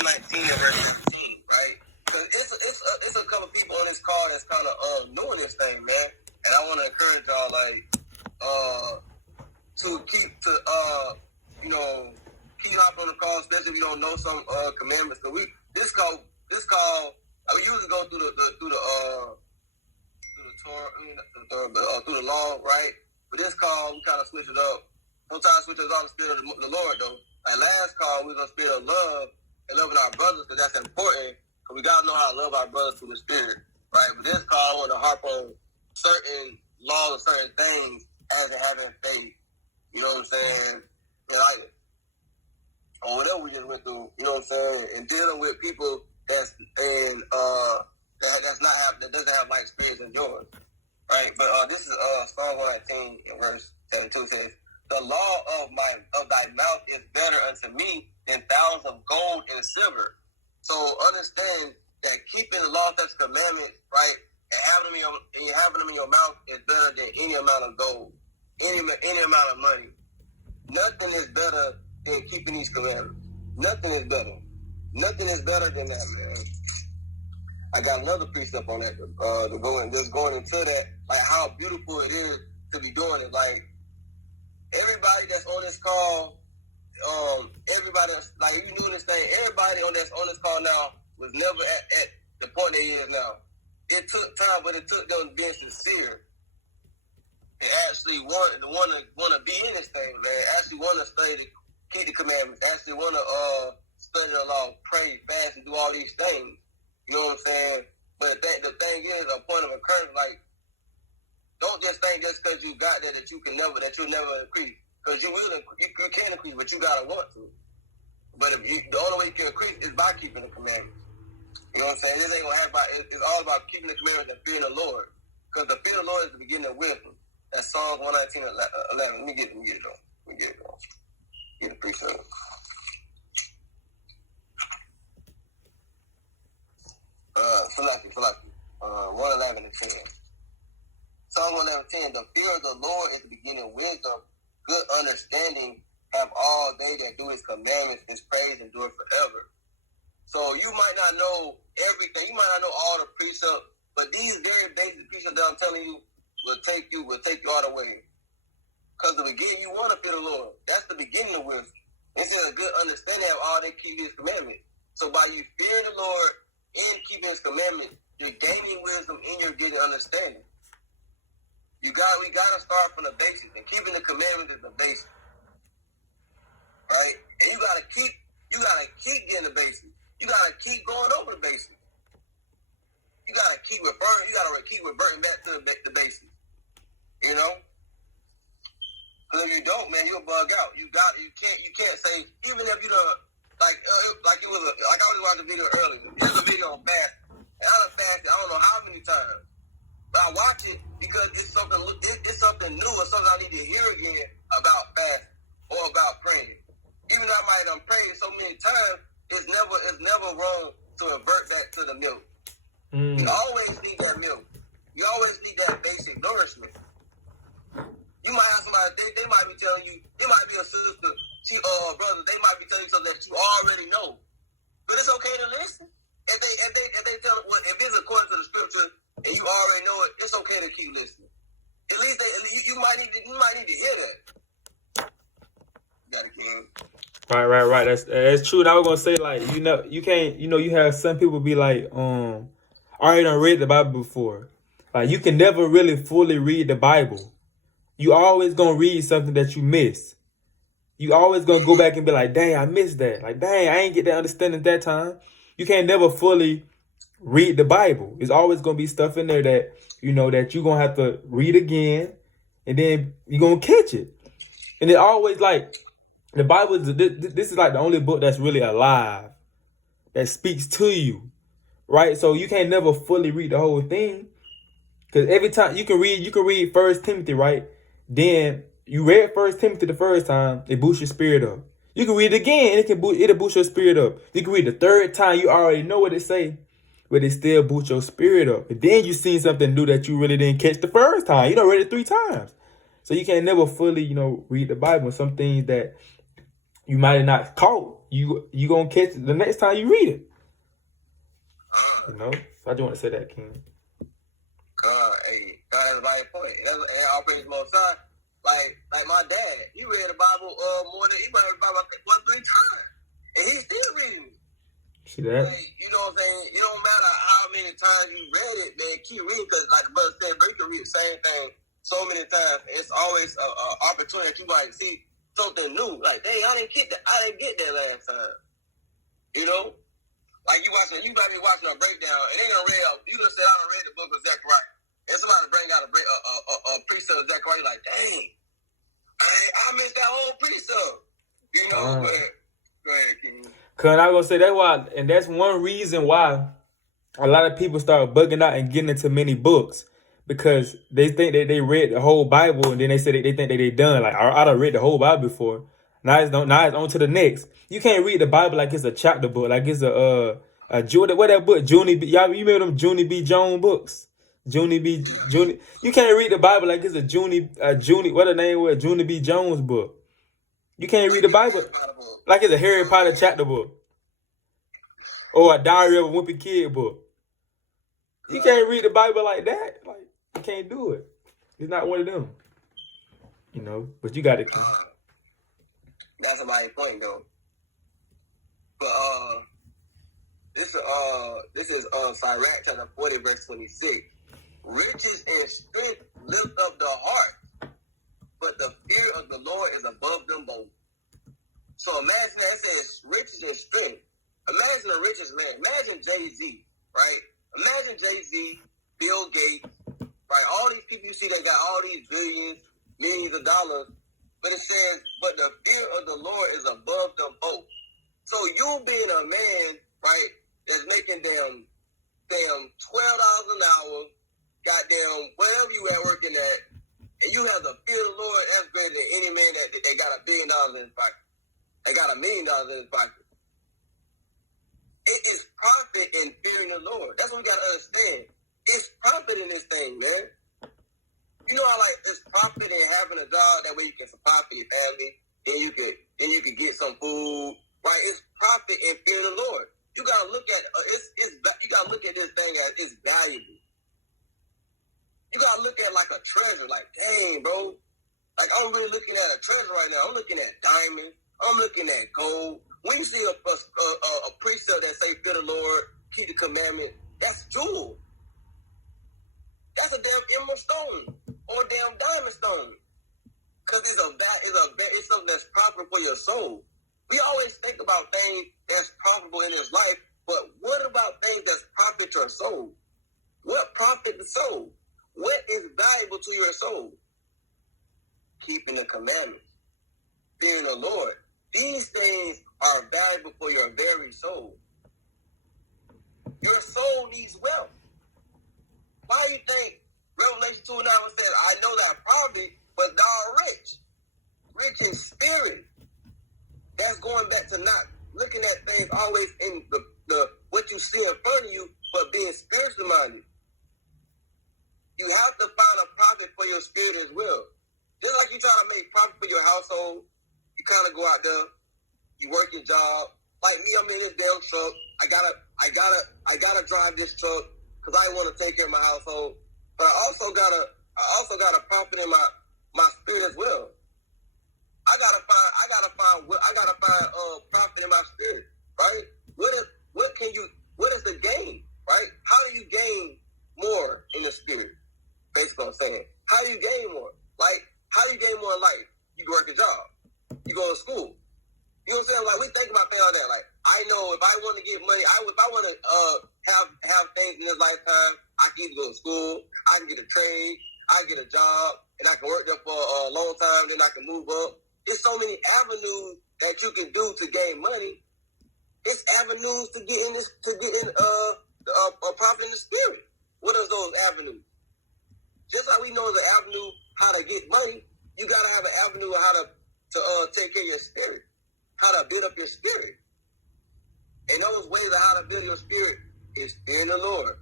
119 and verse 15, right? Because it's a couple people on this call that's kind of doing this thing, man. And I want to encourage y'all, to keep hopping on the call, especially if you don't know some commandments. Cause this call, we usually go through the Torah, through the law, right? But this call, we kind of switch it up. Sometimes switch it on the spirit of the Lord, though. Like last call, we was on the spirit of love and loving our brothers, because that's important. Because we gotta know how to love our brothers through the spirit, right? But this call, I want to harp on certain laws and certain things as it having faith. You know what I'm saying? And like, or whatever we just went through. You know what I'm saying? And dealing with people that doesn't have my experience as yours, right? But this is Psalm 119 in verse 72 says, "The law of thy mouth is better unto me than thousands of gold and silver." So understand that keeping the law, statutes, commandments, right, and having them in your mouth is better than any amount of gold, any amount of money. Nothing is better than keeping these commandments. Nothing is better. Nothing is better than that, man. I got another precept on that. Going into that, like how beautiful it is to be doing it. Like everybody that's on this call, everybody that's like you doing this thing. Everybody that's on this call now was never at the point they is now. It took time, but it took them being sincere and actually want to be in this thing, man. Actually want to study to keep the commandments. Actually want to study the law, pray, fast, and do all these things. You know what I'm saying? But the thing is, a point of encouragement, like, don't just think just because you got that you'll never increase. Because you can increase, but you gotta want to. But the only way you can increase is by keeping the commandments. You know what I'm saying? This ain't gonna happen. It's all about keeping the commandments and fearing the Lord. Because the fear of the Lord is the beginning of wisdom. That's Psalms 119, 11. Let me get it though. Get the precept. Salaki. 111 and 10. Psalm 111:10. The fear of the Lord is the beginning of wisdom. Good understanding have all they that do his commandments. His praise endure forever. So you might not know everything. You might not know all the precepts, but these very basic precepts that I'm telling you will take you all the way. Because the beginning, you want to fear the Lord. That's the beginning of wisdom. It says a good understanding of all they keep his commandments. So by you fearing the Lord and keeping his commandments, you're gaining wisdom and you're getting understanding. We gotta start from the basics, and keeping the commandments is the basics, right? And you gotta keep getting the basics. You gotta keep going over the basics. You gotta keep reverting back to the basics. You know, because if you don't, man, you'll bug out. You can't say, even if you don't like it was like I was watching a video earlier. Here's a video on fasting. And I done fasted I don't know how many times. But I watch it because it's something new or something I need to hear again about fasting or about praying. Even though I might have prayed so many times, it's never wrong to revert back to the milk. You always need that milk. You always need that basic nourishment. You might have somebody, they might be telling you, it might be a sister, brother, they might be telling you something that you already know. But it's okay to listen. If they tell if it's according to the scripture and you already know it, it's okay to keep listening. At least you might need to hear that. You got it, King. Right. That's true. And I was gonna say, like, you can't, you have some people be like, I already done read the Bible before. Like, you can never really fully read the Bible. You always gonna read something that you miss. You always gonna go back and be like, dang, I missed that. Like, dang, I ain't get that understanding at that time. You can't never fully read the Bible. It's always gonna be stuff in there that that you're gonna have to read again, and then you're gonna catch it. And it always, like, the Bible this is like the only book that's really alive, that speaks to you, right? So you can't never fully read the whole thing, because every time you can read 1 Timothy, right? Then you read 1 Timothy the first time, it boosts your spirit up. You can read it again, and it'll boost your spirit up. You can read the third time, you already know what it say, but it still boosts your spirit up. And then you see something new that you really didn't catch the first time. You done read it 3 times. So you can't never fully, read the Bible. Some things that you might have not caught you gonna catch it the next time you read it. You know? So I just want to say that, King. God is my point. And I'll praise the Most High. Like my dad, he read the Bible more than he read the Bible 3 times, and he's still reading it. See that? Like, you know what I'm saying? It don't matter how many times you read it, man. Keep reading, because like the brother said, you can read the same thing so many times. It's always an opportunity that you might see something new. Like, dang, I didn't get that last time. You know? Like you might be watching a breakdown, and they done read. You just said I done read the book of Zechariah, and somebody bring out a precept of Zechariah. Like, dang, I missed that whole precept. You know, but go ahead, King. Cause I gonna say that's why, and that's one reason why a lot of people start bugging out and getting into many books, because they think that they read the whole Bible, and then they say they think that they done. Like, I done read the whole Bible before. Now it's on to the next. You can't read the Bible like it's a chapter book, like it's a what that book, Junie B. Y'all, you remember them Junie B. Jones books? Junie. You can't read the Bible like it's a Junie. What the name was? Junie B. Jones book. You can't read the Bible like it's a Harry Potter chapter book or a Diary of a Wimpy Kid book. You can't read the Bible like that. Like, you can't do it. It's not one of them. You know, but you got it. That's my point, though. But this is Sirach chapter 40 verse 26. Riches and strength lift up the heart, but the fear of the Lord is above them both. So imagine that. It says riches and strength. Imagine the richest man. Imagine Jay-Z, right? Imagine Jay-Z, Bill Gates, right? All these people you see that got all these billions, millions of dollars. But it says, but the fear of the Lord is above them both. So you being a man, right, that's making damn $12 an hour, goddamn wherever you at working at, and you have the fear of the Lord, that's greater than any man that got $1 billion in his pocket. They got $1 million in his pocket. It is profit in fearing the Lord. That's what we gotta understand. It's profit in this thing, man. You know how like it's profit in having a job, that way you can supply for your family, then you could get some food, right? It's profit in fearing the Lord. You gotta look at you gotta look at this thing as it's valuable. You gotta look at like a treasure, like, dang, bro. Like, I'm really looking at a treasure right now. I'm looking at diamonds. I'm looking at gold. When you see a precept that say, fear the Lord, keep the commandment, that's jewel. That's a damn emerald stone or a damn diamond stone. Because it's something that's profitable for your soul. We always think about things that's profitable in this life, but what about things that's profit to a soul? What profit the soul? What is valuable to your soul? Keeping the commandments, fearing the Lord. These things are valuable for your very soul. Your soul needs wealth. Why do you think Revelation 2:9 says, I know that poverty, but thou art rich in spirit? That's going back to not looking at things always in the what you see in front of you, but being spiritually minded. You have to find a profit for your spirit as well. Just like you try to make profit for your household, you kind of go out there, you work your job. Like me, I'm in this damn truck. I gotta drive this truck because I want to take care of my household. But I also gotta profit in my spirit as well. I gotta find profit in my spirit, right? What is the gain, right? How do you gain more in the spirit? Basically, what I'm saying, how do you gain more? Like, how do you gain more in life? You work a job, you go to school. You know what I'm saying? Like, we think about things like that. Like, I know if I want to get money, if I want to have things in this lifetime, I can either go to school, I can get a trade, I can get a job, and I can work there for a long time, then I can move up. There's so many avenues that you can do to gain money. It's avenues to get in a profit in the spirit. What are those avenues? Just like we know the avenue how to get money, you gotta have an avenue of how to take care of your spirit, how to build up your spirit. And those ways of how to build your spirit is fearing the Lord,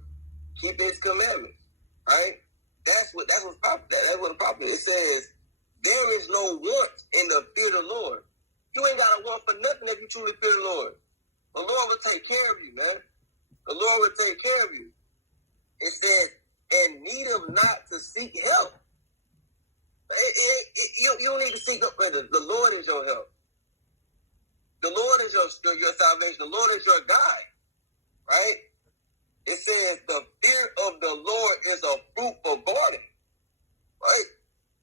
keep His commandments. Right? That's what the prophet. It says there is no want in the fear of the Lord. You ain't got to want for nothing if you truly fear the Lord. The Lord will take care of you, man. The Lord will take care of you. It says, and need of not to seek help. You don't need to seek help, brother. The Lord is your help. The Lord is your salvation. The Lord is your God, right? It says the fear of the Lord is a fruitful garden, right?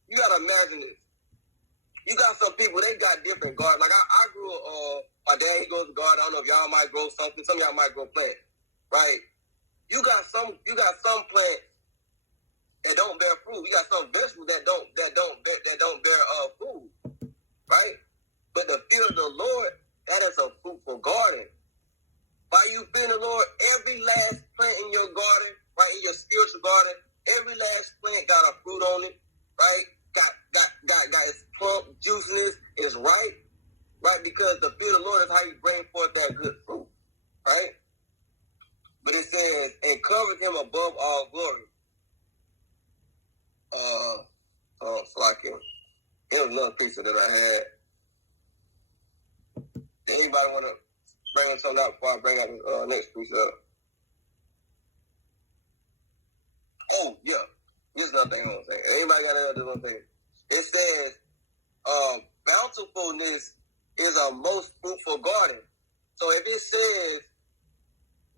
You got to imagine this. You got some people, they got different gardens. Like I grew my dad, he goes to garden. I don't know if y'all might grow something. Some of y'all might grow plants, right? You got some plants that don't bear fruit. You got some vegetables that don't bear food, right? But the fear of the Lord, that is a fruitful garden. By you fearing the Lord, every last plant in your garden, right, in your spiritual garden, every last plant got a fruit on it, right? Got its plump, juiciness, is right? Because the fear of the Lord is how you bring forth that good fruit, right? But it says, and covered him above all glory. So I can. It was another picture that I had. Anybody want to bring something out before I bring out the next piece up? Oh, yeah. Here's another thing I want to say. Anybody got another one thing? It says, bountifulness is a most fruitful garden. So if it says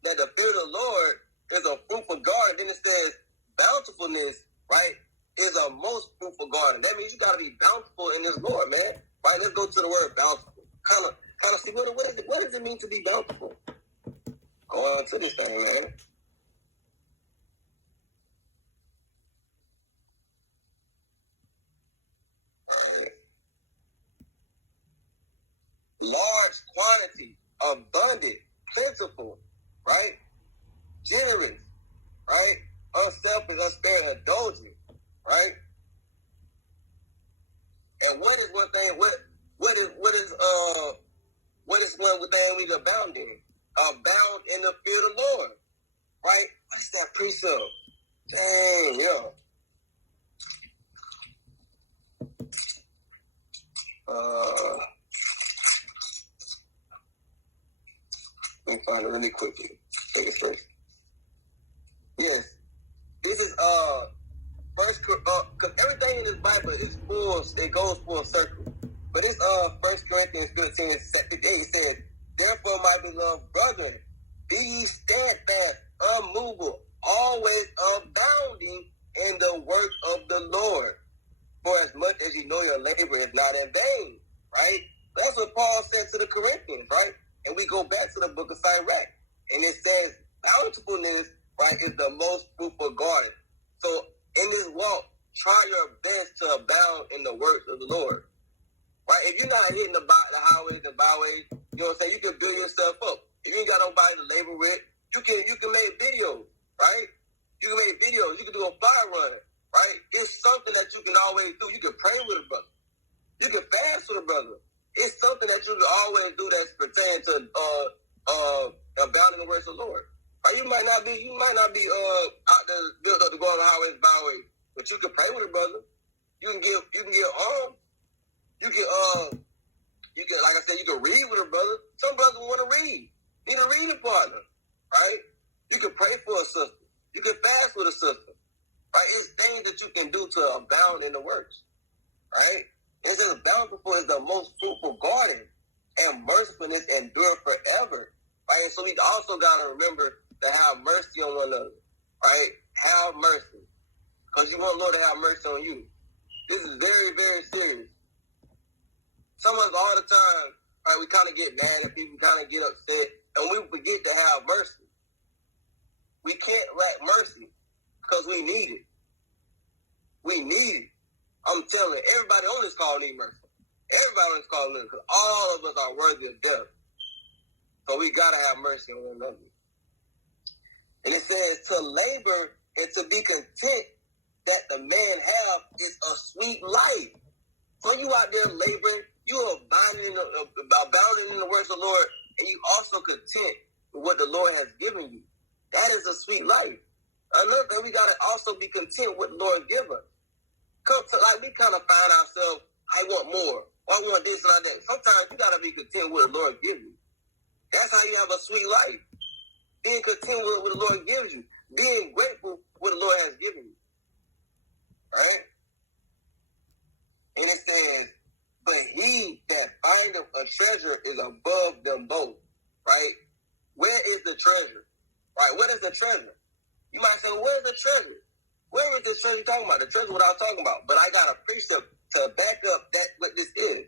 that the fear of the Lord is a fruitful garden, then it says bountifulness, right, is a most fruitful garden. That means you got to be bountiful in this Lord, man. Right? Let's go to the word bountiful. Kind of see what does it mean to be bountiful? Go on to this thing, man. Large quantity, abundant, plentiful, right? Generous, right? Unselfish, unsparing, indulgent, right? And what is one thing? What is one thing we abound in? Abound in the fear of the Lord, right? What's that precept? Dang, yo. Let me find it really quickly. Take it straight. Yes, this is first, because everything in this Bible is full. It goes full circle. But it's 1 Corinthians 15:58 says, "Therefore, my beloved brethren, be ye steadfast, unmovable, always abounding in the work of the Lord. For as much as you know your labor is not in vain," right? That's what Paul said to the Corinthians, right? And we go back to the book of Sirach, and it says, bountifulness, right, is the most fruitful garden. So in this walk, try your best to abound in the works of the Lord. Right? If you're not hitting the highways and byways, you know what I'm saying, you can build yourself up. If you ain't got nobody to labor with, you can make videos, right? You can make videos. You can do a fire run, right? It's something that you can always do. You can pray with a brother. You can fast with a brother. It's something that you can always do that's pertaining to abounding in the works of the Lord. Right? You might not be out there built up to go on the highways and byways, but you can pray with a brother. You can get armed. You can like I said, you can read with a brother. Some brothers want to read. Need a reading partner, right? You can pray for a sister. You can fast with a sister, right? It's things that you can do to abound in the works, right? It says bountiful is the most fruitful garden, and mercifulness endure forever, right? And so we also got to remember to have mercy on one another, right? Have mercy, because you want the Lord to have mercy on you. This is very, very serious. Some of us all the time, right, we kind of get mad at people, kind of get upset, and we forget to have mercy. We can't lack mercy because we need it. We need it. I'm telling you, everybody on this call needs mercy. Everybody on this call needs it because all of us are worthy of death. So we got to have mercy on one another. And it says to labor and to be content that the man have is a sweet life. So you out there laboring, you are abounding in the works of the Lord, and you also content with what the Lord has given you. That is a sweet life. Another thing, we got to also be content with what the Lord give us. Like we kind of find ourselves, I want more. I want this and that. Sometimes you gotta be content with what the Lord gives you. That's how you have a sweet life. Being content with what the Lord gives you. Being grateful for what the Lord has given you. Right? And it says, but he that findeth a treasure is above them both. Right? Where is the treasure? Right? What is the treasure? You might say, where's the treasure? Where is this treasure you're talking about? The treasure what I'm talking about. But I got a precept to back up that what this is.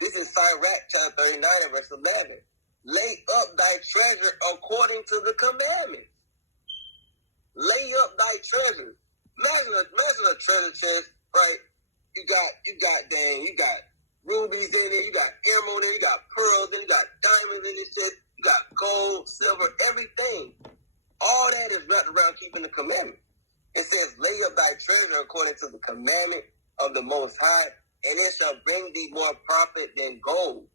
This is Sirach chapter 39 and verse 11. Lay up thy treasure according to the commandments. Lay up thy treasure. Imagine a treasure chest, right? You got rubies in it, you got emerald in it, you got pearls in it, you got diamonds in this chest, you got gold, silver, everything. All that is wrapped around keeping the commandment. It says, lay up thy treasure according to the commandment of the Most High, and it shall bring thee more profit than gold.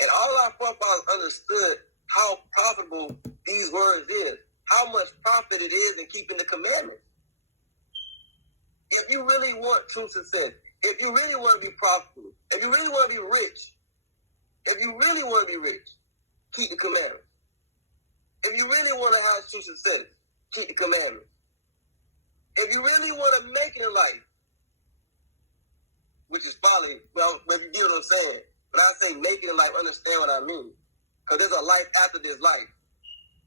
And all our forefathers understood how profitable these words is, how much profit it is in keeping the commandments. If you really want true success, if you really want to be profitable, if you really want to be rich, keep the commandments. If you really want to have true success, keep the commandments. If you really want to make it in life, which is probably, well, if you get what I'm saying, but I say make it in life, understand what I mean. Because there's a life after this life.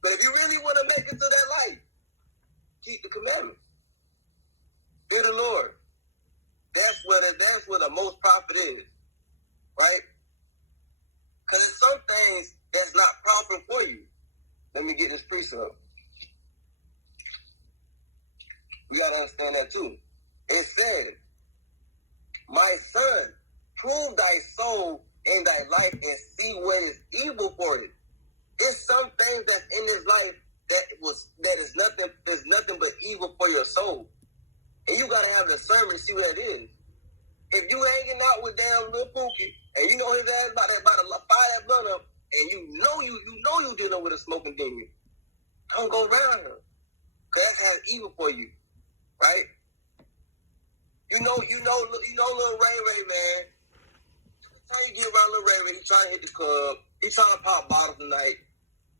But if you really want to make it to that life, keep the commandments. Fear the Lord. That's where the most profit is. Right? Because there's some things that's not profitable for you. Let me get this precept. We got to understand that too. It says, my son, prove thy soul in thy life and see what is evil for it. It's some things that's in this life that is nothing but evil for your soul. And you gotta have discernment to see what it is. If you hanging out with damn little Pookie and you know his ass about to fire that blunt up, and you know you dealing with a smoking demon, don't go around him. Cause that has evil for you. Right? You know little Ray Ray, man. Every time you get around little Ray Ray, he trying to hit the club. He trying to pop bottles tonight.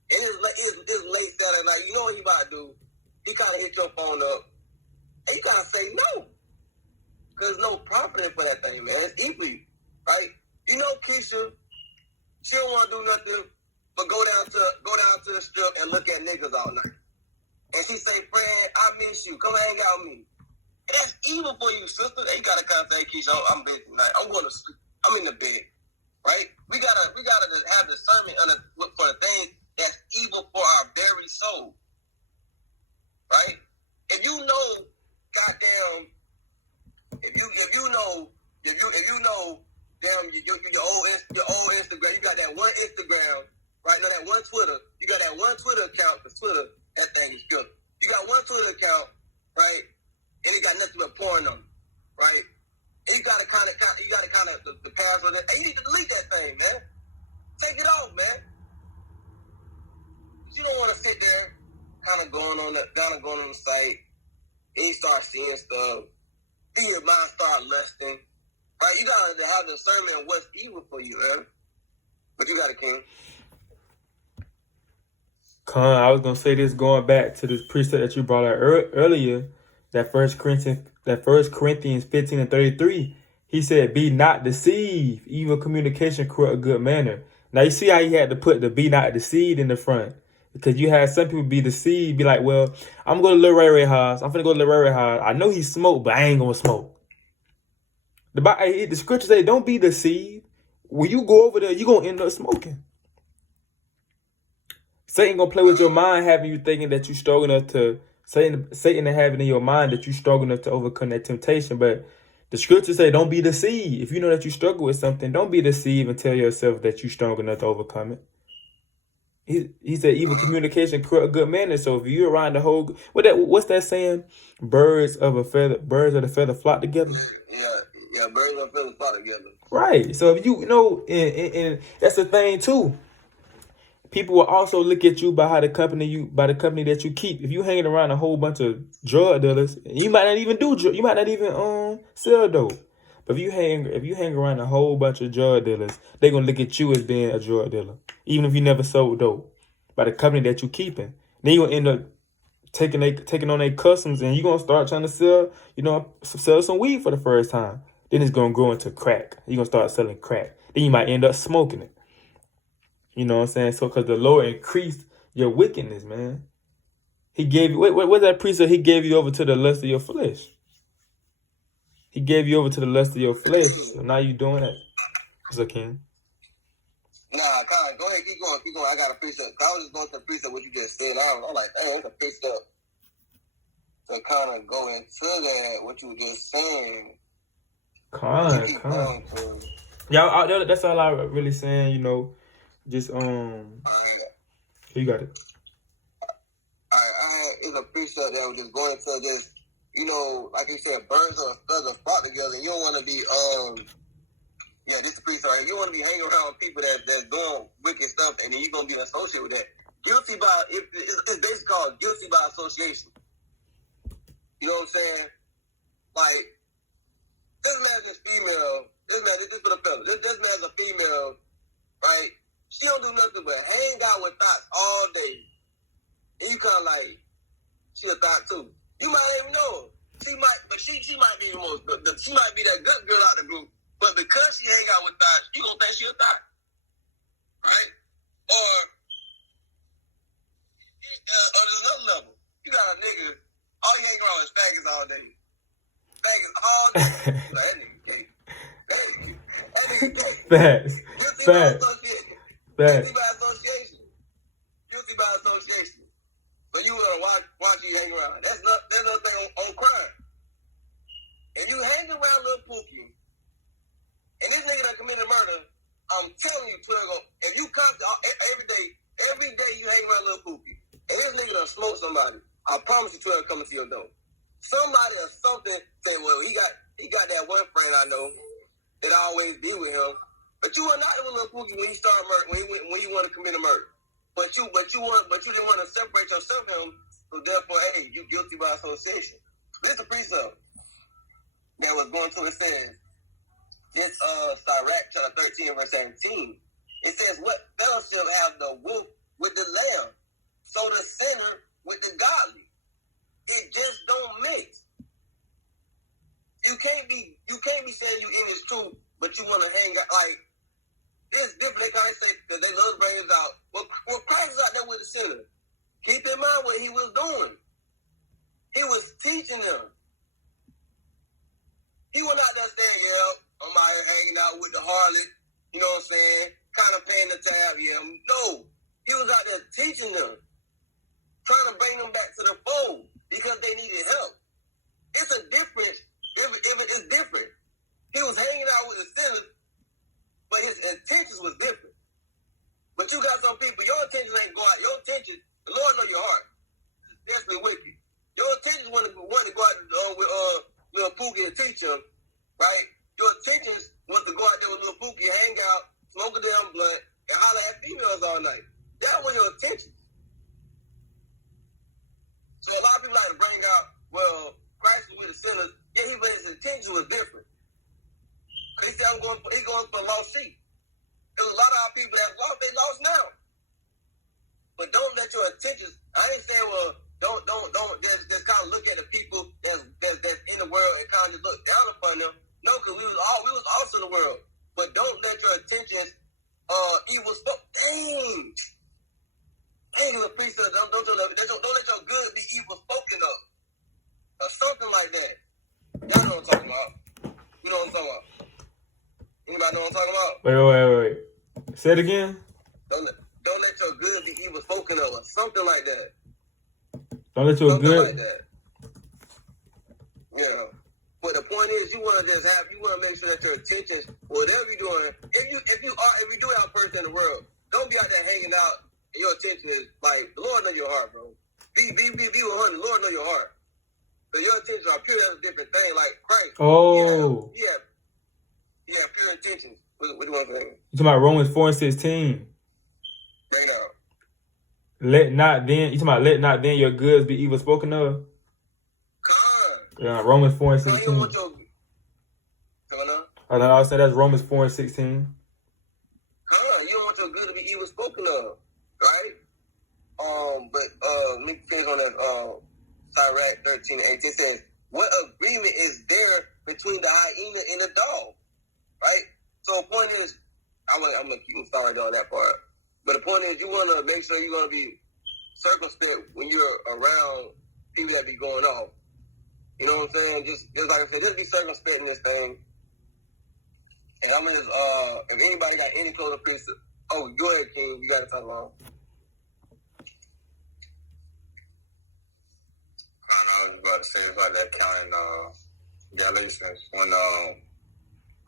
And it's late Saturday night. You know what he about to do? He kind of hit your phone up. And you gotta say no. Because there's no profit for that thing, man. It's evil, right? You know Keisha, she don't want to do nothing but go down to the strip and look at niggas all night. And she say, Fred, I miss you. Come hang out with me. And that's evil for you, sister. And you gotta come say, Keisha, I'm busy tonight. I'm going to sleep. I'm in the bed. Right? We gotta have discernment for the things that's evil for our very soul. Right? If you know, goddamn, if you know, damn, your old Instagram, you got that one Instagram, right? No, that one Twitter. You got that one Twitter account, because Twitter, that thing is good. You got one Twitter account, right? And it got nothing but porn on it, right? And you gotta kind of the password. And you need to delete that thing, man. Take it off, man. You don't want to sit there, kind of going on the site, and you start seeing stuff. Then your mind start lusting, right? You gotta have discernment of what's evil for you, man. But you got it, King. I was gonna say this, going back to this precept that you brought out earlier, that First Corinthians 15 and 33. He said, "Be not deceived, evil communication corrupt a good manner." Now you see how he had to put the "be not deceived" in the front, because you had some people be deceived, be like, "Well, I'm going to Lil Ray Ray house. I'm finna go to Lil Ray Ray house. I know he smoked, but I ain't gonna smoke." The scriptures say, "Don't be deceived. When you go over there, you gonna end up smoking." Satan gonna play with your mind, having you thinking that you strong enough to Satan having in your mind that you strong enough to overcome that temptation. But the scriptures say, "Don't be deceived." If you know that you struggle with something, don't be deceived and tell yourself that you're strong enough to overcome it. He said, "Evil communication corrupt a good manner." So if you're around the whole, what's that saying? Birds of the feather flock together. Yeah, birds of a feather flock together. Right. So if you know, and that's the thing too. People will also look at you by the company that you keep. If you hanging around a whole bunch of drug dealers, you might not even do drugs, you might not even sell dope. But if you hang around a whole bunch of drug dealers, they're gonna look at you as being a drug dealer, even if you never sold dope, by the company that you keeping. Then you gonna end up taking on their customs, and you gonna start trying to sell some weed for the first time. Then it's gonna grow into crack. You gonna start selling crack. Then you might end up smoking it. You know what I'm saying? So, because the Lord increased your wickedness, man. He gave you, what's that precept? He gave you over to the lust of your flesh. He gave you over to the lust of your flesh. So now you doing that. It's okay. Nah, Kyle, go ahead, keep going. I got a precept. I was just going to the precept what you just said. I'm like, dang, it's a precept to kind of go into that, what you were just saying. Yeah, that's all I really saying, you know. Just, you got it. It's a precept that was just going into this, you know, like you said, birds or feathers flock together. You don't want to be, this is a precept. Right? You don't want to be hanging around people that's doing wicked stuff, and then you're going to be associated with that. It's basically called guilty by association. You know what I'm saying? Like, this man is female. This for the fellas. This man's a female, right? She don't do nothing but hang out with thoughts all day. And you kind of like, she a thought too. You might even know her. She might be the most, she might be that good girl out the group. But because she hang out with thoughts, you gonna think she a thought, right? Or there's another level. You got a nigga, all you hang around is faggots all day. Faggots all day. Like, that nigga gay. That nigga gay. Facts. Guilty by association. So you wanna watch you hang around. That's another thing on crime. If you hang around Lil Pookie, and this nigga done committed murder, I'm telling you, Twiggle, if you come every day you hang around Lil Pookie, and this nigga done smoke somebody, I promise you, Twiggle coming to your door. Somebody or something say, well, he got that one friend I know that always be with him. But you were not with Lil Pookie when he started murder, when you want to commit a murder. But you didn't want to separate yourself from him, so therefore, hey, you guilty by association. This is a precept that was going to, it says, this Sirach chapter 13 verse 17. It says, what fellowship have the wolf with the lamb? So the sinner with the godly. It just don't mix. You can't be saying you in this truth, but you want to hang out like. It's different. They kind of say that they love to bring it out. Well, Christ is out there with the sinner. Keep in mind what he was doing. He was teaching them. He went out there saying, I'm out here hanging out with the harlot. You know what I'm saying? Kind of paying the tab. Yeah, no. He was out there teaching them. Trying to bring them back to the fold because they needed help. It's a difference. If it's different. He was hanging out with the sinner, but his intentions was different. But you got some people, your intentions ain't go out. Your intentions, the Lord know your heart. It's desperately wicked. Your intentions want to go out with Lil Pookie and teach him, right? Your intentions was to go out there with Lil Pookie, hang out, smoke a damn blunt, and holler at females all night. That was your intentions. So a lot of people like to bring out, well, Christ was with the sinners. Yeah, but his intention was different. He said, he's going for a lost sheep. There's a lot of our people that lost, they lost now. But don't let your intentions, I ain't saying, well, don't just kind of look at the people that's in the world and kind of just look down upon them. No, because we was also in the world. But don't let your intentions, evil stuff, dang, the priest said, don't let your good be evil spoken of. Or something like that. Y'all know what I'm talking about. You know what I'm talking about. Anybody know what I'm talking about? Wait. Say it again. Don't let your good be evil spoken of, or something like that. Don't let your something good. Like that. Yeah. But the point is, you want to make sure that your intentions, whatever you're doing, if you do have a person in the world, don't be out there hanging out, and your intention is like the Lord know your heart, bro. Be 100. The Lord know your heart. So your intentions are pure. That's a different thing. Like Christ. Oh. Yeah, pure intentions. What do you want to say? You talking about Romans 4:16? Bring it out. Let not then your goods be evil spoken of. Yeah, Romans 4:16. Coming up? And I said that's Romans 4:16. You don't want your good to be evil spoken of, right? But let me take on that. Sirach 13:18 says, "What agreement is there between the hyena and the dog?" Right. So the point is, I'm gonna keep started on that part. But the point is, you want to make sure you're gonna be circumspect when you're around people that be going off. You know what I'm saying? Just like I said, just be circumspect in this thing. And I'm gonna just, if anybody got any closing precept, oh, go ahead, King. You got to talk about. I was about to say about that counting Galatians when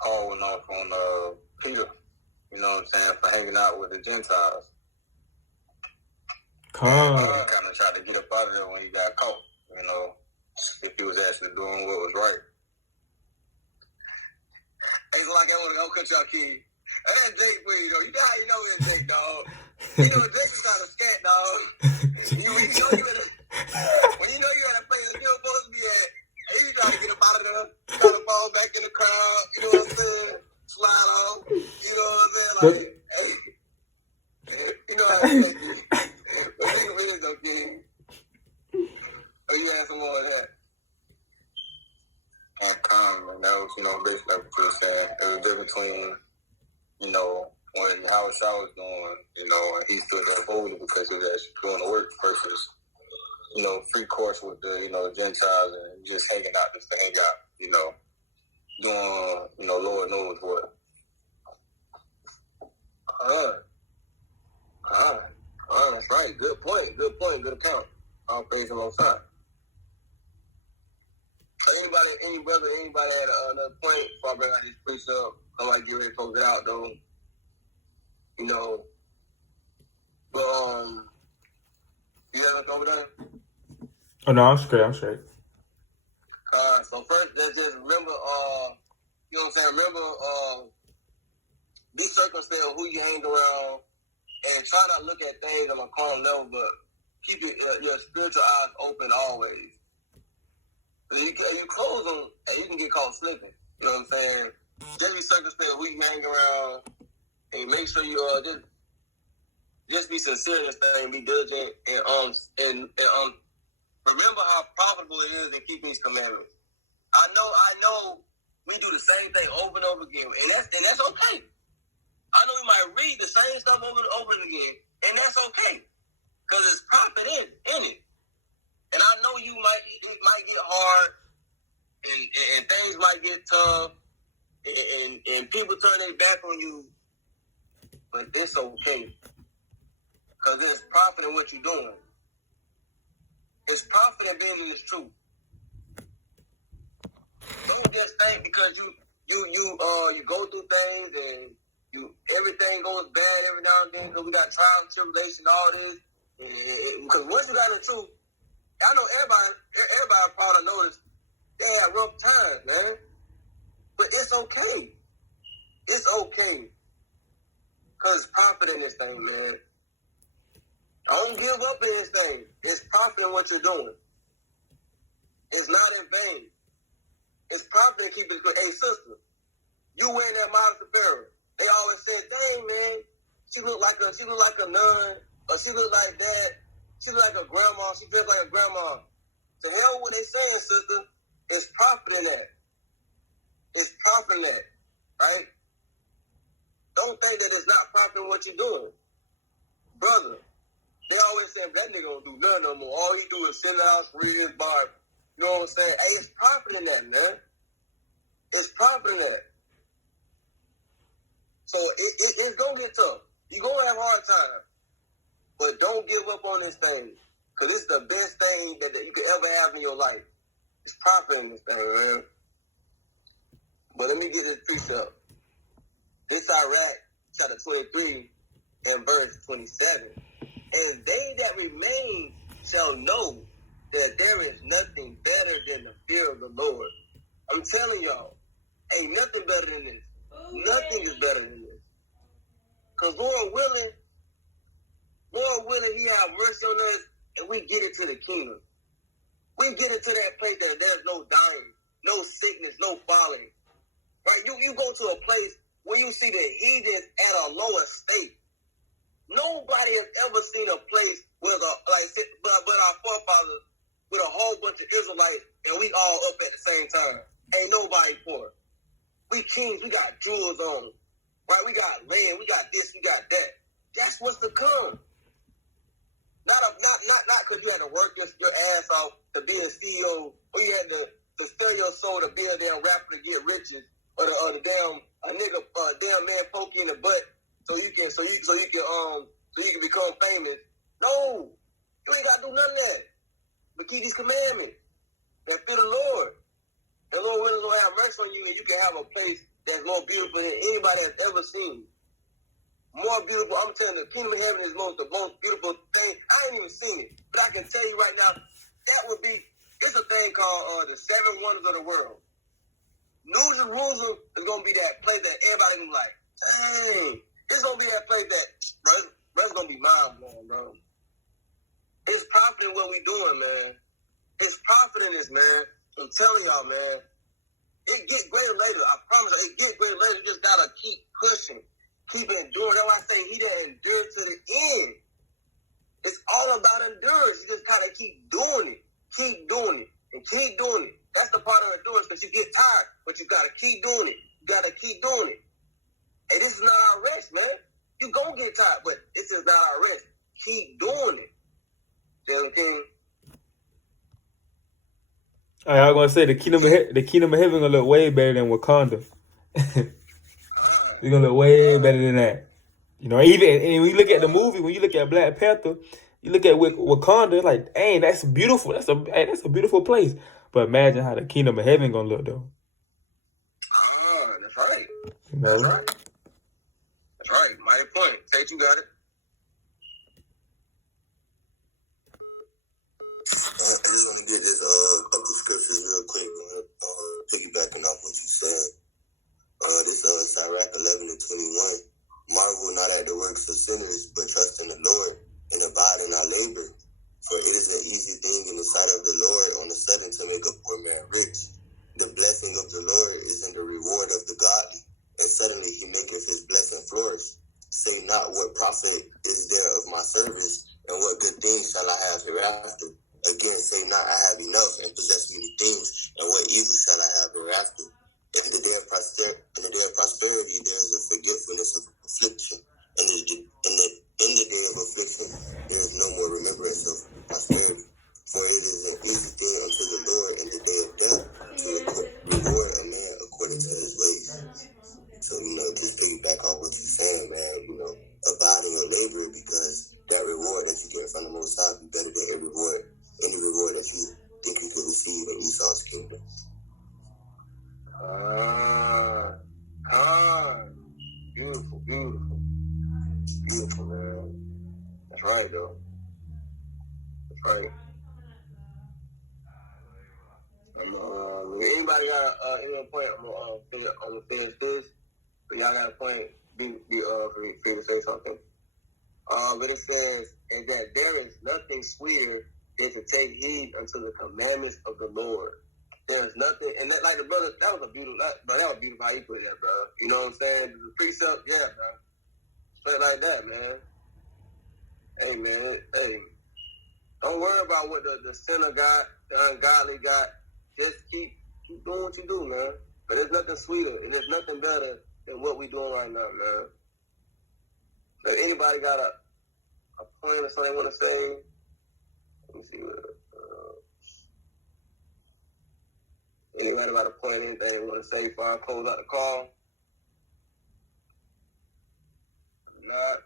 Paul went off on Peter. You know what I'm saying, for hanging out with the Gentiles. Kind of tried to get up out of there when he got caught. You know, if he was actually doing what was right. It's like I want to go cut y'all kid. Hey, that's Jake for you, though. You know how you know it's Jake, dog. You know, Jake is kind of scat, dog. When you know you at a place that you're supposed to be at, and you trying to get up out of there, trying to fall back in the crowd, you know what I'm saying? Slide off, you know what I'm saying? Like, hey, you know how it's like, but nigga really is okay. Oh, you had some more of that? And and that was, you know, basically what you were saying. It was different between, you know, when Howard Shaw was doing, you know, and he stood there boldly because he was actually doing the work versus, you know, free course with the, you know, the Gentiles and just hanging out just to hang out, you know, doing, you know, Lord knows what. That's right. Good point. Good account. I'll praise him on side. Anybody had another point before I bring out this precept? I might get ready to close it out though. You know. But you have anything over there? Oh no, I'm straight. So first let's just remember you know what I'm saying, remember be circumspect of who you hang around and try not to look at things on a carnal level, but keep your spiritual eyes open always. You close them and you can get caught slipping. You know what I'm saying? Just be circumspect who you hang around and make sure you just be sincere in this thing, be diligent and remember how profitable it is in keeping these commandments. I know we do the same thing over and over again, and that's okay. I know we might read the same stuff over and over again, and that's okay. Because there's profit in it. And I know it might get hard, and things might get tough, and people turn their back on you, but it's okay. Because there's profit in what you're doing. It's profit in being in this truth. Don't just think because you go through things and everything goes bad every now and then because we got trials, tribulation, all this. Because once you got the truth, I know everybody probably noticed they had rough times, man. But it's okay. It's okay. Because profit in this thing, man. Don't give up in this thing. It's profit in what you're doing. It's not in vain. It's profit to keep it good. Hey, sister, you wearing that modest apparel. They always said, dang, man, she look like a nun, or she look like that. She look like a grandma. She dressed like a grandma. To hell with what they saying, sister. It's profit in that. It's profit in that, right? Don't think that it's not profit in what you're doing. Brother, they always say, that nigga don't do nothing no more. All he do is sit in the house, read his Bible. You know what I'm saying? Hey, it's profit in that, man. It's profit in that. So it's going to get tough. You're going to have a hard time. But don't give up on this thing. Because it's the best thing that you could ever have in your life. It's profit in this thing, man. But let me get this precept. It's Iraq, chapter 23 and verse 27. And they that remain shall know that there is nothing better than the fear of the Lord. I'm telling y'all, ain't nothing better than this. Nothing is better than this. Because Lord willing, he have mercy on us, and we get into the kingdom. We get into that place that there's no dying, no sickness, no falling. right? You go to a place where you see the heathens at a lower state. Nobody has ever seen a place where but our forefathers with a whole bunch of Israelites and we all up at the same time. Ain't nobody poor. We kings, we got jewels on, right? We got land, we got this, we got that. That's what's to come. Not because you had to work your ass off to be a CEO, or you had to sell your soul to be a damn rapper to get riches, or the damn man poke you in the butt so you can become famous. No, you ain't gotta do none of that. But keep these commandments that fear the Lord. The Lord will have mercy on you, and you can have a place that's more beautiful than anybody has ever seen. More beautiful. I'm telling you, the kingdom of heaven is the most beautiful thing. I ain't even seen it, but I can tell you right now, that would be. It's a thing called the Seven Wonders of the World. New Jerusalem is gonna be that place that everybody gonna be like, dang. It's gonna be that place that, bro, it's gonna be mind blowing, bro. It's profit in what we doing, man. It's profit in this, man. I'm telling y'all, man. It get greater later. I promise you, it get greater later. You just gotta keep pushing. Keep enduring. That's why I say he that endured to the end. It's all about endurance. You just gotta keep doing it. Keep doing it. And keep doing it. That's the part of endurance, because you get tired, but you gotta keep doing it. You gotta keep doing it. And this is not our rest, man. You gonna get tired, but this is not our rest. Keep doing it. See what I'm saying? I was gonna say the kingdom of heaven gonna look way better than Wakanda. It's gonna look way better than that. You know, even and when you look at the movie, when you look at Black Panther, you look at Wakanda, like, dang, that's beautiful. That's a beautiful place. But imagine how the kingdom of heaven gonna look though. That's right. You know? That's right. That's right. My point. Tate, you got it. I just want to get this couple scriptures real quick, piggybacking off what you said. This Sirach 11:21. Marvel not at the works of sinners, but trust in the Lord and abide in our labor. For it is an easy thing in the sight of the Lord on the sudden to make a poor man rich. The blessing of the Lord is in the reward of the godly, and suddenly he maketh his blessing flourish. Say not, what profit is there of my service, and what good things shall I have hereafter? Again, say not, I have enough and possess many things, and what evil shall I have hereafter? In the day of prosperity, there is a forgetfulness of affliction, and in the day of affliction, there is no more remembrance of prosperity. For it is an easy thing unto the Lord in the day of death to reward a man according to his ways. So, just piggyback on what you're saying, man, abide in your labor, because that reward that you get from the Most High be better than any reward that you think you could receive in Esau's kingdom. Beautiful, beautiful. Beautiful, man. That's right, though. That's right. Anybody got any point? I'm gonna finish this. But y'all got a point. Be for me to say something. But it says, and that there is nothing sweeter than to take heed unto the commandments of the Lord. There's nothing, and that, like the brother, that was beautiful how he put it, bro. You know what I'm saying? The precept, yeah, bro. Straight like that, man. Hey, man. Hey, don't worry about what the sinner got, the ungodly got. Just keep doing what you do, man. But there's nothing sweeter, and there's nothing better than what we doing right now, man. If anybody got a point or something they want to say, let me see what. Anybody got a point, anything they want to say before I close out the call? Not.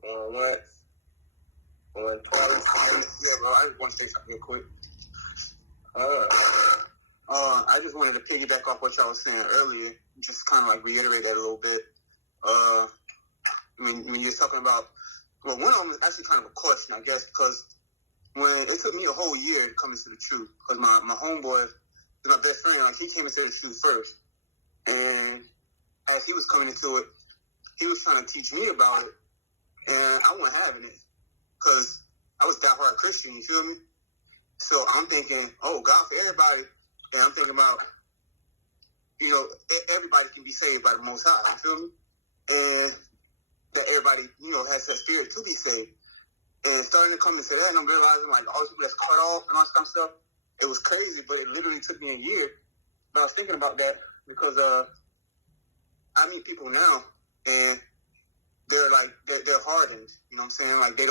Going once. Going twice. Yeah, bro, I just want to say something real quick. I just wanted to piggyback off what y'all was saying earlier, just kind of like reiterate that a little bit. When you're talking about, well, one of them is actually kind of a question, I guess, because when it took me a whole year to come into the truth, because my homeboy, my best friend, like, he came into the truth first, and as he was coming into it, he was trying to teach me about it, and I wasn't having it, because I was diehard Christian, you feel me? So I'm thinking, oh, God for everybody, and I'm thinking about, everybody can be saved by the Most High. You feel me? And that everybody, has that spirit to be saved. And starting to come into that, and I'm realizing like all these people that's cut off and all this kind of stuff, it was crazy, but it literally took me a year. But I was thinking about that because I meet people now, and they're like they're hardened. You know what I'm saying? Like they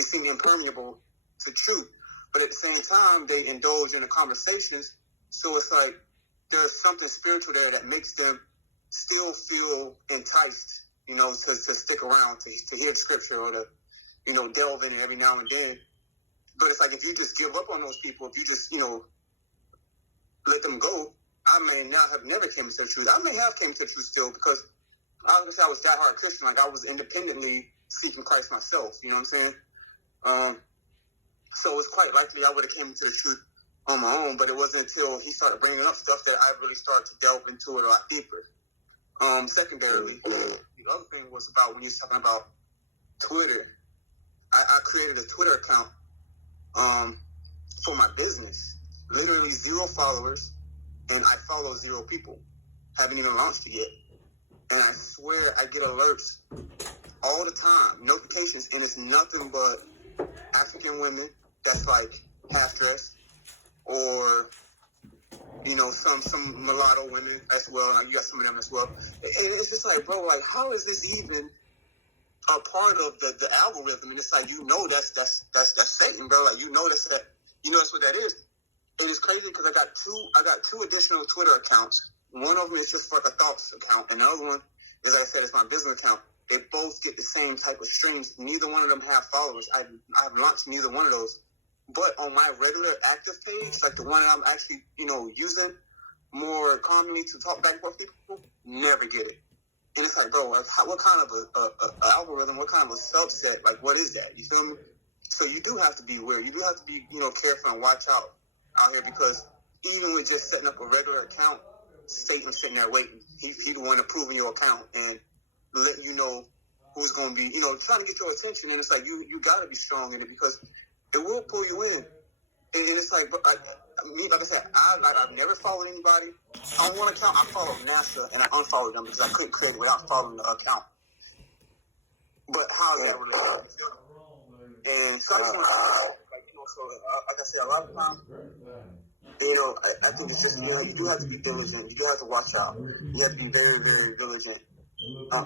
seem impermeable to truth, but at the same time they indulge in the conversations. So it's like there's something spiritual there that makes them still feel enticed, to stick around to hear the scripture or to delve in it every now and then. But it's like if you just give up on those people, if you just let them go, I may not have never came to the truth. I may have came to the truth still because I was that hard Christian. Like I was independently seeking Christ myself. You know what I'm saying? So it's quite likely I would have came to the truth on my own. But it wasn't until he started bringing up stuff that I really started to delve into it a lot deeper. Secondarily, the other thing was about when he was talking about Twitter. I created a Twitter account for my business. Literally 0 followers, and I follow 0 people. Haven't even launched it yet. And I swear I get alerts all the time, notifications, and it's nothing but African women that's like half dressed, or some mulatto women as well. Like, you got some of them as well, and it's just like, bro, like how is this even a part of the algorithm? And it's like that's Satan, bro. Like that's what that is. It is crazy because I got two additional Twitter accounts. One of them is just like a thoughts account, and the other one, as I said, is my business account. They both get the same type of streams. Neither one of them have followers. I've launched neither one of those. But on my regular active page, like the one I'm actually, using more commonly to talk back and forth with people, never get it. And it's like, bro, like what kind of a algorithm, what kind of a subset, like what is that? You feel me? So you do have to be aware. You do have to be, careful and watch out here, because even with just setting up a regular account, Satan's sitting there waiting. He the one approving your account and letting you know who's going to be, trying to get your attention. And it's like, you got to be strong in it, because it will pull you in. And it's like, but like I said, I've never followed anybody. On one account, I followed NASA, and I unfollowed them because I couldn't create it without following the account. But how is that related? And so I just want to, so like I said, a lot of times, I think it's just, you do have to be diligent. You do have to watch out. You have to be very, very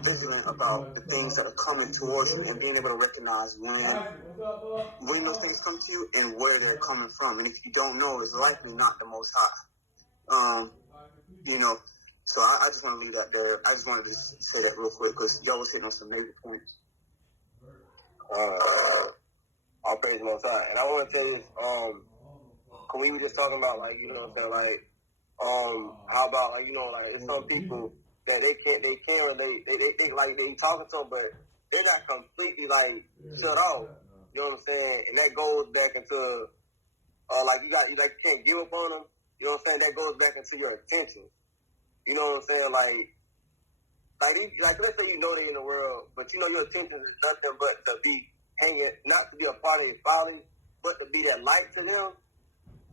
vigilant about the things that are coming towards you, and being able to recognize when those things come to you and where they're coming from. And if you don't know, it's likely not the Most High. So I just want to leave that there. I just wanted to say that real quick because y'all was hitting on some major points. All praise the Most High. And I want to say this, cause we were just talking about, like, how about, like, there's some people that they can't relate. They like, they talking to them, but they're not completely, like, shut off. You know what I'm saying? And that goes back into, you can't give up on them. You know what I'm saying? That goes back into your intentions. You know what I'm saying? Like let's say they're in the world, but your intentions is nothing but to be hanging, not to be a part of their folly, but to be that light to them.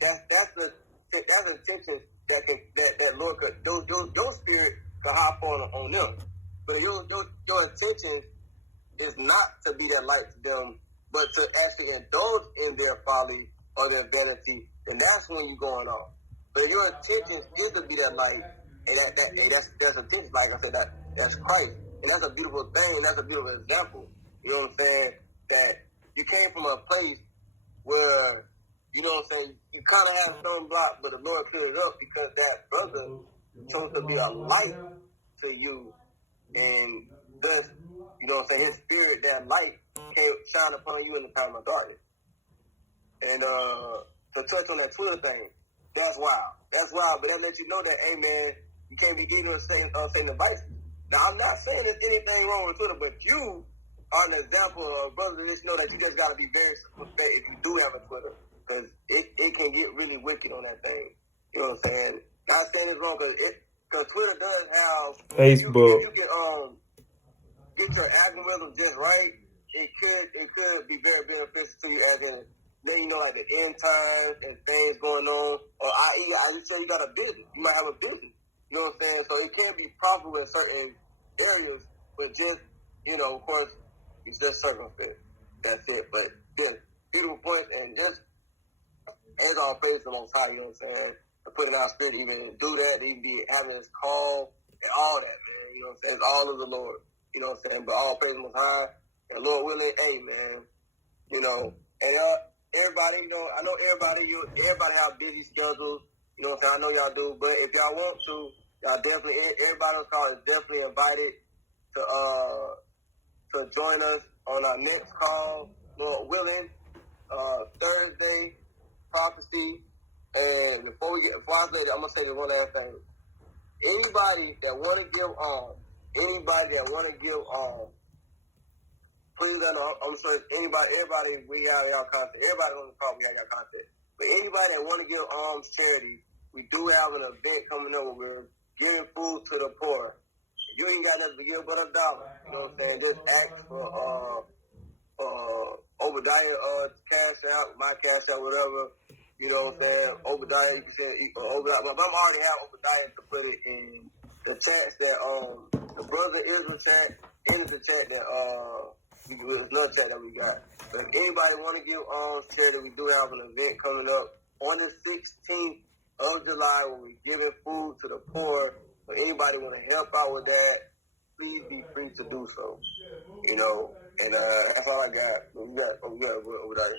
That's intentions that Lord could, your spirit could hop on them. But your intention is not to be that light to them, but to actually indulge in their folly or their vanity, and that's when you're going off. But your intention is to be that light, and that's intention. Like I said, that's Christ, and that's a beautiful thing, and that's a beautiful example. You know what I'm saying? That you came from a place where, you know what I'm saying, you kind of had some block, but the Lord cleared it up because that brother chose to be a light to you, and thus, you know what I'm saying, his spirit, that light, came shine upon you in the time of darkness. And to touch on that Twitter thing, that's wild. That's wild, but that lets you know that, hey man, you can't be giving Satan advice. Now, I'm not saying there's anything wrong with Twitter, but you are an example of brothers that just know that you just got to be very circumspect if you do have a Twitter, because it can get really wicked on that thing. You know what I'm saying? Not saying it's wrong, because Twitter does have Facebook. If you can get your algorithm just right, it could be very beneficial to you, as in letting you know like the end times and things going on. Or I just say you got a business. You might have a business, You know what I'm saying? So it can be profitable in certain areas, but just, of course, it's just circumstance. That's it. But yeah, beautiful points, and just as all praise the Most High, you know what I'm saying? And putting our spirit to even do that, to even be having this call and all that, man. You know what I'm saying? It's all of the Lord. You know what I'm saying? But all praise the Most High, and Lord willing, hey, man. And everybody, I know everybody have busy schedules. You know what I'm saying? I know y'all do, but if y'all want to, y'all definitely, everybody on the call is definitely invited to join us on our next call, Lord willing, Thursday, prophecy. And before I say that, I'm gonna say this one last thing. Anybody that want to give please let know. I'm sure everybody, we have y'all contact. Everybody on the call, we have y'all contact. But anybody that want to give alms charity, we do have an event coming up where we're giving food to the poor. You ain't got nothing to give but $1. You know what I'm saying? Just ask for Obadiah cash out, my cash out, whatever. You know what I'm saying? Obadiah, you can say Obadiah, but I'm already have Obadiah to put it in the chats that the brother Israel chat, in the chat that there's another chat that we got. But if anybody want to give charity, we do have an event coming up on the 16th of July where we're giving food to the poor. So anybody want to help out with that, please be free to do so. And that's all I got. We got over there.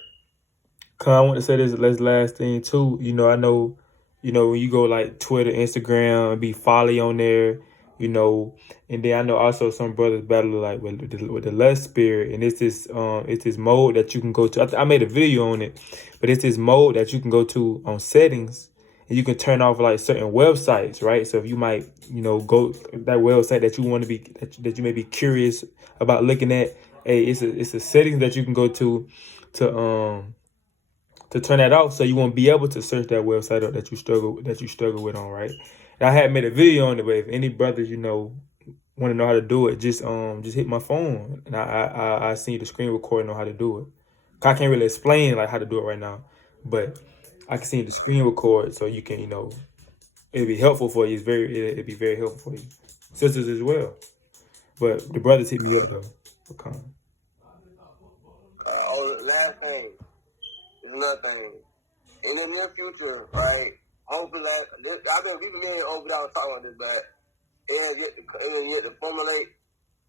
I want to say this last thing too. I know, when you go like Twitter, Instagram, and be folly on there, and then I know also some brothers battle like with the lust spirit, and it's this mode that you can go to. I made a video on it, but it's this mode that you can go to on settings, and you can turn off like certain websites, right? So if you might, go that website that you want to be that you may be curious about looking at, hey, it's a settings that you can go to turn that off, so you won't be able to search that website up that you struggle with on, right? And I had made a video on it, but if any brothers want to know how to do it, just hit my phone, and I seen the screen recording on how to do it. I can't really explain like how to do it right now, but I can see the screen record, so you can it'll be helpful for you. It'll be very helpful for you, sisters as well. But the brothers hit me up though. Okay. Last thing. There's another thing. In the near future, right? Hopefully, we've been over there talking about this, but it ain't yet to formulate.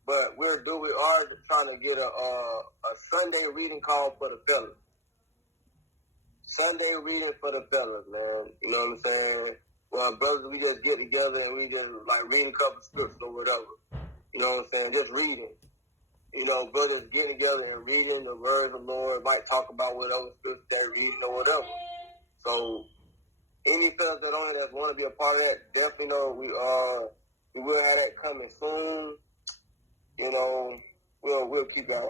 But we are trying to get a Sunday reading call for the fellas. Sunday reading for the fellas, man. You know what I'm saying? Well, brothers, we just get together and we just like read a couple scripts or whatever. You know what I'm saying? Just reading. Brothers getting together and reading the words of the Lord, might talk about whatever scripture they're reading or whatever. So, any fellas that on here that want to be a part of that, definitely know we will have that coming soon. We'll keep y'all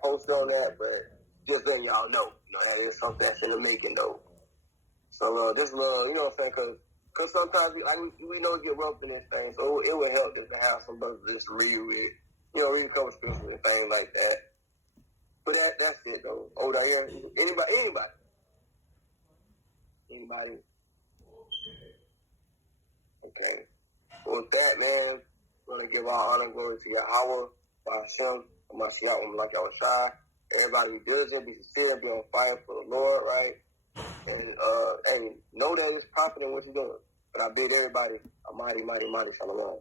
posted on that, but just letting y'all know, that is something that's in the making though. So, this little, you know what I'm saying, because sometimes we know we get rough in this thing, so it would help just to have some brothers just read with. Read a couple scriptures and things like that. But that's it though. Over here, anybody. Okay. Well, with that, man, we're gonna give our honor and glory to Yahweh, Hashem, Mashiach, like y'all shy. Everybody be diligent, be sincere, be on fire for the Lord, right? And know that it's profit in what you're doing. But I bid everybody a mighty, mighty, mighty shalom.